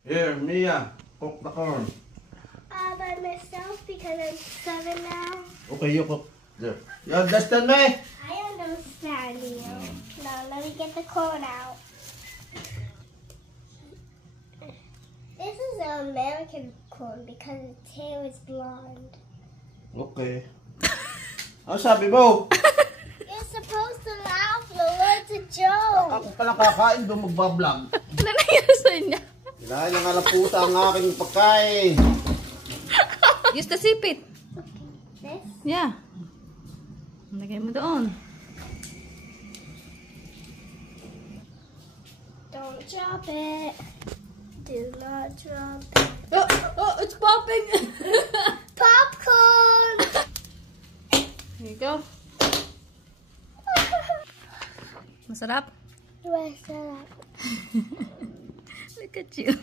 Here, Mia, cook the corn. By myself because I'm 7 now. Okay, you cook. There. You understand me? I understand you. Now let me get the corn out. This is an American corn because its hair is blonde. Okay. Ano sabi mo? You're supposed to laugh, Lola. It's a joke. Ako pala kakain doon magbablog. Ano nangyari niya? Kailangan ng alaputa ang aking pagkain. Use the sipit. This? Yeah. Lagay mo doon. Don't drop it. Do not drop it. Oh, it's popping. Popcorn! Here you go. Masarap? What's that? Look at you.